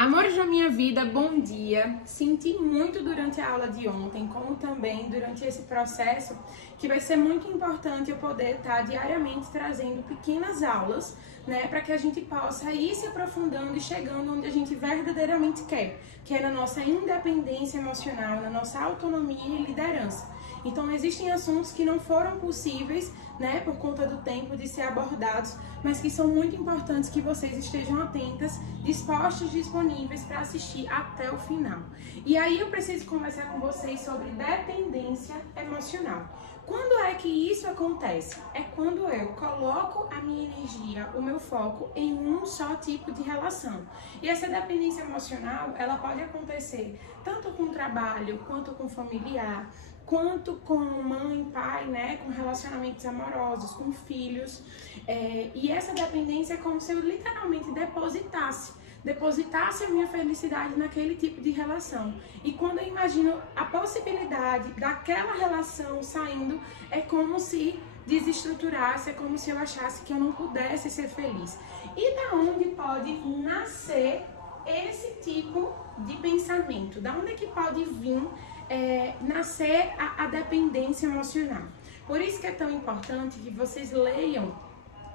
Amores da minha vida, bom dia. Senti muito durante a aula de ontem, como também durante esse processo, que vai ser muito importante eu poder estar diariamente trazendo pequenas aulas, né, para que a gente possa ir se aprofundando e chegando onde a gente verdadeiramente quer, que é na nossa independência emocional, na nossa autonomia e liderança. Então, existem assuntos que não foram possíveis, né, por conta do tempo de ser abordados, mas que são muito importantes que vocês estejam atentas, dispostos, disponíveis para assistir até o final. E aí eu preciso conversar com vocês sobre dependência emocional. Quando é que isso acontece? É quando eu coloco a minha energia, o meu foco em um só tipo de relação. E essa dependência emocional, ela pode acontecer tanto com trabalho, quanto com familiar, quanto com mãe, pai, né, com relacionamentos amorosos, com filhos. E essa dependência é como se eu literalmente depositasse a minha felicidade naquele tipo de relação. E quando eu imagino a possibilidade daquela relação saindo, é como se desestruturasse, é como se eu achasse que eu não pudesse ser feliz. E da onde pode nascer esse tipo de pensamento? Da onde é que pode vir nascer a dependência emocional? Por isso que é tão importante que vocês leiam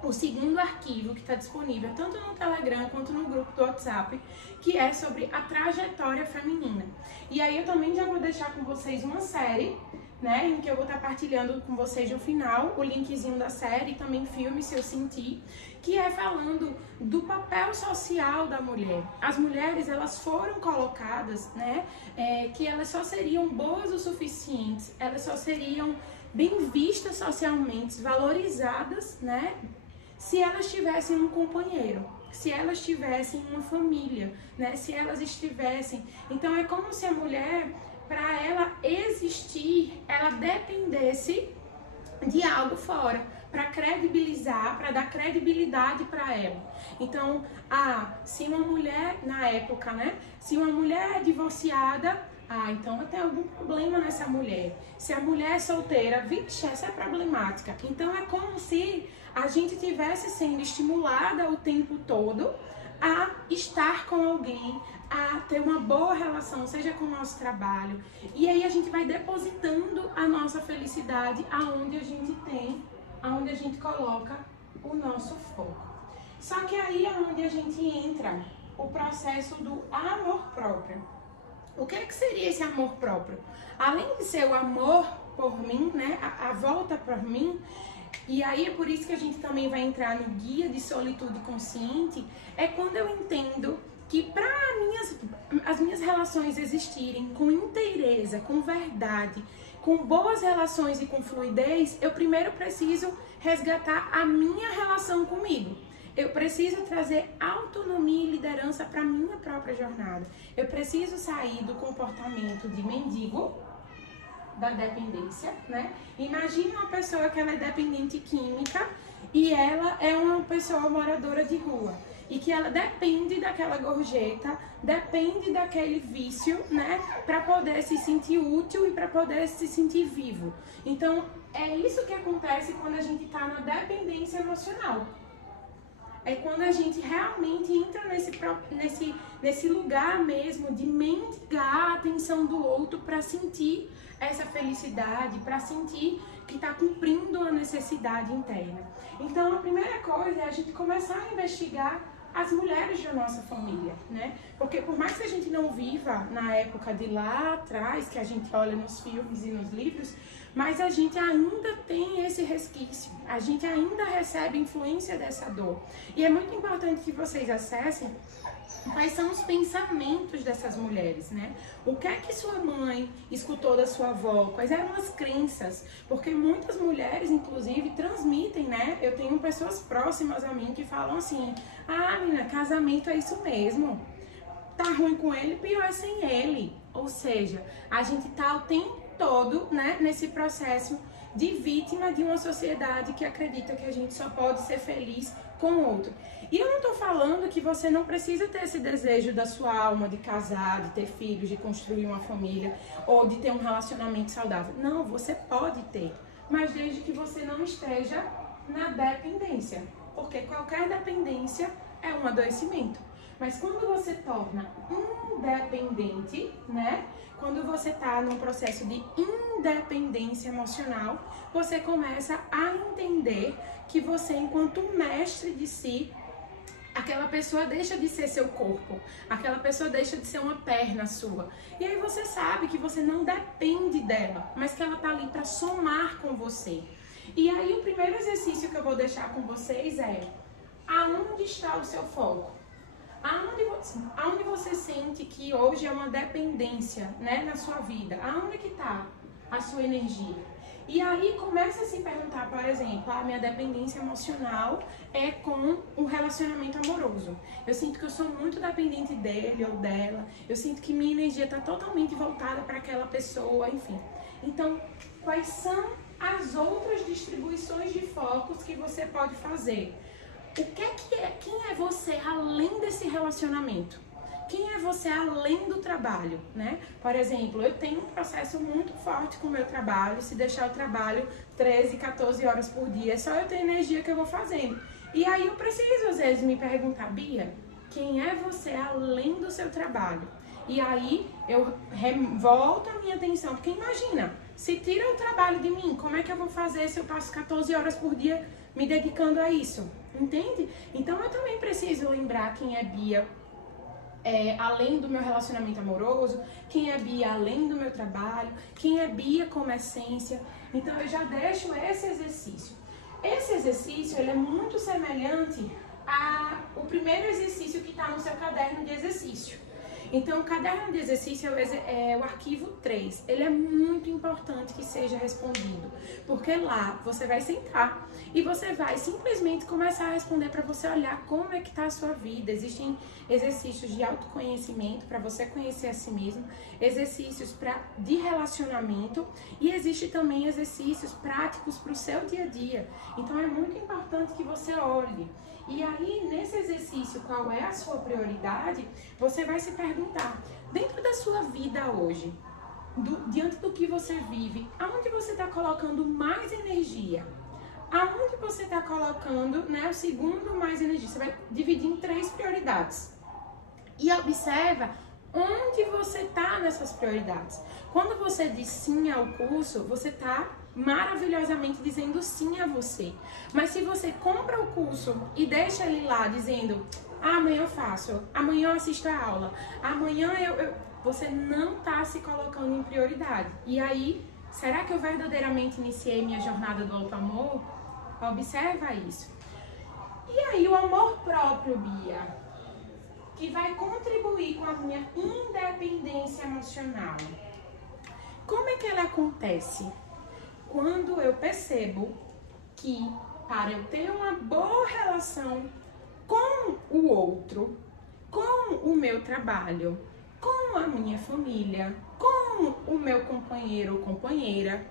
o segundo arquivo que está disponível tanto no Telegram quanto no grupo do WhatsApp, que é sobre a trajetória feminina. E aí eu também já vou deixar com vocês uma série, né, em que eu vou estar partilhando com vocês no final o linkzinho da série, também filme Se Eu Sentir, que é falando do papel social da mulher. As mulheres, elas foram colocadas, né, que elas só seriam boas o suficiente, elas só seriam bem vistas socialmente, valorizadas, né, se elas tivessem um companheiro, se elas tivessem uma família, né, se elas estivessem. Então é como se a mulher, para ela existir, ela dependesse de algo fora, para credibilizar, para dar credibilidade para ela. Então, se uma mulher, na época, né, se uma mulher é divorciada, então tem algum problema nessa mulher. Se a mulher é solteira, vixe, essa é problemática. Então é como se a gente estivesse sendo estimulada o tempo todo a estar com alguém, a ter uma boa relação, seja com o nosso trabalho. E aí a gente vai depositando a nossa felicidade aonde a gente tem, aonde a gente coloca o nosso foco. Só que aí é onde a gente entra o processo do amor próprio. O que é que seria esse amor próprio? Além de ser o amor por mim, né, a volta por mim, e aí é por isso que a gente também vai entrar no guia de solitude consciente, é quando eu entendo que para as minhas relações existirem com inteireza, com verdade, com boas relações e com fluidez, eu primeiro preciso resgatar a minha relação comigo. Eu preciso trazer autonomia e liderança para a minha própria jornada. Eu preciso sair do comportamento de mendigo, da dependência, né? Imagine uma pessoa que ela é dependente química e ela é uma pessoa moradora de rua. E que ela depende daquela gorjeta, depende daquele vício, né? Para poder se sentir útil e para poder se sentir vivo. Então, é isso que acontece quando a gente está na dependência emocional. É quando a gente realmente entra nesse lugar mesmo de mendigar a atenção do outro para sentir essa felicidade, para sentir que está cumprindo a necessidade interna. Então, a primeira coisa é a gente começar a investigar as mulheres da nossa família, né? Porque por mais que a gente não viva na época de lá atrás, que a gente olha nos filmes e nos livros, mas a gente ainda tem esse resquício, a gente ainda recebe influência dessa dor. E é muito importante que vocês acessem quais são os pensamentos dessas mulheres, né? O que é que sua mãe escutou da sua avó? Quais eram as crenças? Porque muitas mulheres, inclusive, transmitem, né? Eu tenho pessoas próximas a mim que falam assim: menina, casamento é isso mesmo. Tá ruim com ele, pior é sem ele. Ou seja, a gente tá o tempo todo, né, nesse processo de vítima de uma sociedade que acredita que a gente só pode ser feliz com o outro. E eu não tô falando que você não precisa ter esse desejo da sua alma de casar, de ter filhos, de construir uma família ou de ter um relacionamento saudável. Não, você pode ter, mas desde que você não esteja na dependência, porque qualquer dependência é um adoecimento. Mas quando você torna independente, né? Quando você está num processo de independência emocional, você começa a entender que você, enquanto mestre de si, aquela pessoa deixa de ser seu corpo, aquela pessoa deixa de ser uma perna sua. E aí você sabe que você não depende dela, mas que ela tá ali para somar com você. E aí o primeiro exercício que eu vou deixar com vocês é: aonde está o seu foco? Aonde você sente que hoje é uma dependência, né, na sua vida? Aonde que está a sua energia? E aí começa a se perguntar, por exemplo, a minha dependência emocional é com um relacionamento amoroso. Eu sinto que eu sou muito dependente dele ou dela. Eu sinto que minha energia está totalmente voltada para aquela pessoa, enfim. Então, quais são as outras distribuições de focos que você pode fazer? Quem é você além desse relacionamento? Quem é você além do trabalho, né? Por exemplo, eu tenho um processo muito forte com o meu trabalho. Se deixar o trabalho 13, 14 horas por dia, é só eu ter energia que eu vou fazendo. E aí eu preciso, às vezes, me perguntar: Bia, quem é você além do seu trabalho? E aí eu volto a minha atenção, porque imagina, se tira o trabalho de mim, como é que eu vou fazer se eu passo 14 horas por dia me dedicando a isso? Entende? Então eu também preciso lembrar quem é Bia além do meu relacionamento amoroso, quem é Bia além do meu trabalho, quem é Bia como essência. Então eu já deixo esse exercício. Esse exercício ele é muito semelhante ao primeiro exercício que está no seu caderno de exercício. Então, o caderno de exercício é o arquivo 3. Ele é muito importante que seja respondido, porque lá você vai sentar e você vai simplesmente começar a responder para você olhar como é que está a sua vida. Existem exercícios de autoconhecimento para você conhecer a si mesmo, exercícios de relacionamento e existe também exercícios práticos para o seu dia a dia. Então, é muito importante que você olhe. E aí, nesse exercício, qual é a sua prioridade, você vai se perguntar, dentro da sua vida hoje, diante do que você vive, aonde você está colocando mais energia? Aonde você está colocando, né, o segundo mais energia? Você vai dividir em 3 prioridades. E observa onde você está nessas prioridades. Quando você diz sim ao curso, você está maravilhosamente dizendo sim a você. Mas se você compra o curso e deixa ele lá dizendo: amanhã eu faço, amanhã eu assisto a aula, amanhã você não está se colocando em prioridade. E aí, será que eu verdadeiramente iniciei minha jornada do auto-amor? Observa isso. E aí, o amor próprio, Bia, que vai contribuir com a minha independência emocional. Como é que ela acontece? Quando eu percebo que para eu ter uma boa relação com o outro, com o meu trabalho, com a minha família, com o meu companheiro ou companheira,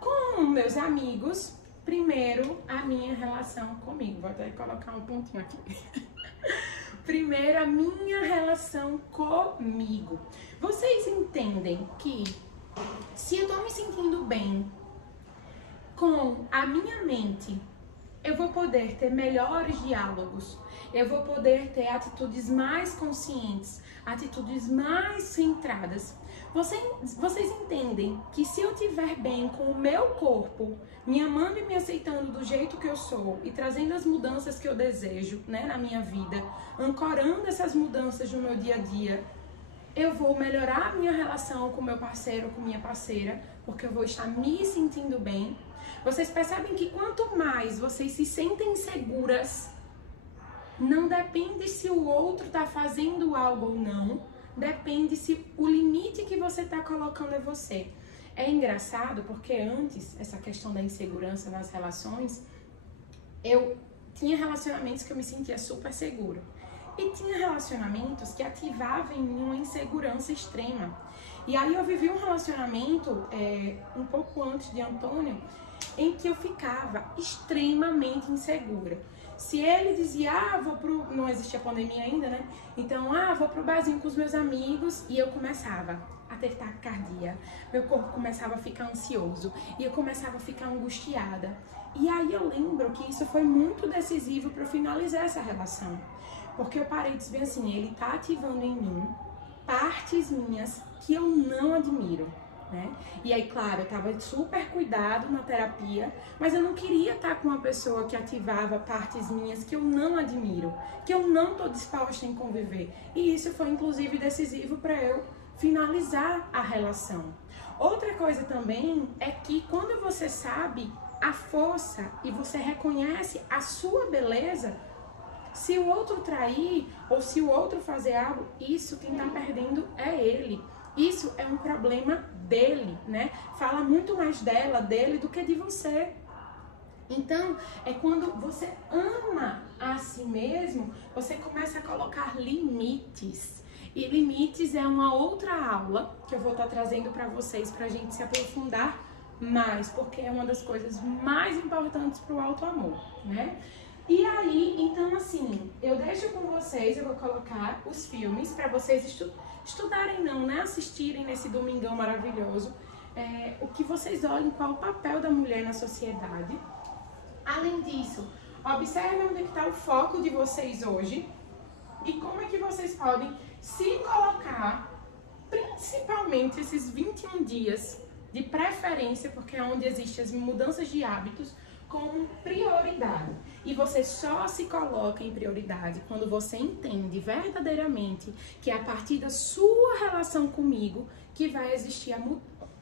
com meus amigos, primeiro a minha relação comigo. Vou até colocar um pontinho aqui. Primeiro a minha relação comigo. Vocês entendem que se eu tô me sentindo bem com a minha mente, eu vou poder ter melhores diálogos, eu vou poder ter atitudes mais conscientes, atitudes mais centradas. Vocês entendem que se eu estiver bem com o meu corpo, me amando e me aceitando do jeito que eu sou e trazendo as mudanças que eu desejo, né, na minha vida, ancorando essas mudanças no meu dia a dia, eu vou melhorar a minha relação com meu parceiro, com minha parceira, porque eu vou estar me sentindo bem. Vocês percebem que quanto mais vocês se sentem seguras, não depende se o outro está fazendo algo ou não, depende se o limite que você está colocando é você. É engraçado porque antes, essa questão da insegurança nas relações, eu tinha relacionamentos que eu me sentia super segura. E tinha relacionamentos que ativavam em mim uma insegurança extrema. E aí eu vivi um relacionamento um pouco antes de Antônio, em que eu ficava extremamente insegura. Se ele dizia, não existia pandemia ainda, né? Então, vou pro barzinho com os meus amigos, e eu começava a ter taquicardia, meu corpo começava a ficar ansioso, e eu começava a ficar angustiada. E aí eu lembro que isso foi muito decisivo para eu finalizar essa relação. Porque eu parei de dizer assim, ele tá ativando em mim partes minhas que eu não admiro, né? E aí, claro, eu tava super cuidado na terapia, mas eu não queria estar com uma pessoa que ativava partes minhas que eu não admiro, que eu não tô disposta em conviver. E isso foi, inclusive, decisivo para eu finalizar a relação. Outra coisa também é que quando você sabe a força e você reconhece a sua beleza, se o outro trair ou se o outro fazer algo, isso quem tá perdendo é ele. Isso é um problema dele, né? Fala muito mais dele do que de você. Então, é quando você ama a si mesmo, você começa a colocar limites. E limites é uma outra aula que eu vou estar trazendo para vocês, pra gente se aprofundar mais, porque é uma das coisas mais importantes pro auto-amor, né? E aí, então assim, eu deixo com vocês, eu vou colocar os filmes para vocês estudarem não, né? Assistirem nesse domingão maravilhoso. O que vocês olhem, qual o papel da mulher na sociedade. Além disso, observem onde está o foco de vocês hoje e como é que vocês podem se colocar, principalmente esses 21 dias de preferência, porque é onde existem as mudanças de hábitos, como prioridade. E você só se coloca em prioridade quando você entende verdadeiramente que é a partir da sua relação comigo que vai existir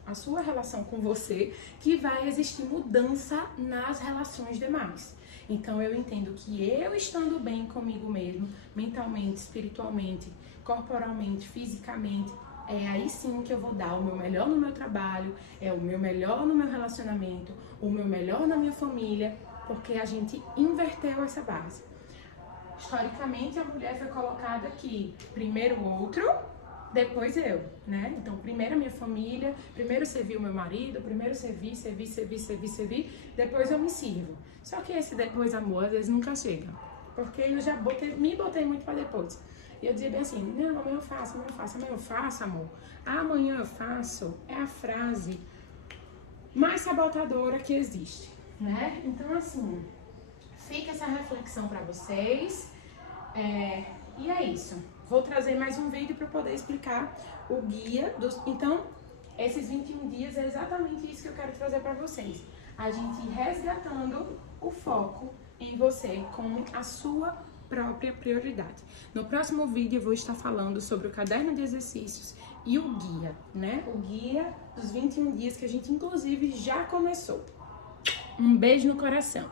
a sua relação com você, que vai existir mudança nas relações demais. Então eu entendo que eu estando bem comigo mesmo, mentalmente, espiritualmente, corporalmente, fisicamente, é aí sim que eu vou dar o meu melhor no meu trabalho, é o meu melhor no meu relacionamento, o meu melhor na minha família, porque a gente inverteu essa base. Historicamente, a mulher foi colocada aqui, primeiro o outro, depois eu, né? Então, primeiro a minha família, primeiro servir o meu marido, primeiro servir, depois eu me sirvo. Só que esse depois, amor, às vezes nunca chega, porque eu já me botei muito para depois. E eu dizia bem assim, não, amanhã eu faço, amor. Amanhã eu faço é a frase mais sabotadora que existe, né? Então, assim, fica essa reflexão para vocês. E é isso. Vou trazer mais um vídeo para poder explicar o guia dos... Então, esses 21 dias é exatamente isso que eu quero trazer para vocês. A gente resgatando o foco em você como a sua própria prioridade. No próximo vídeo eu vou estar falando sobre o caderno de exercícios e o guia, né? O guia dos 21 dias que a gente inclusive já começou. Um beijo no coração.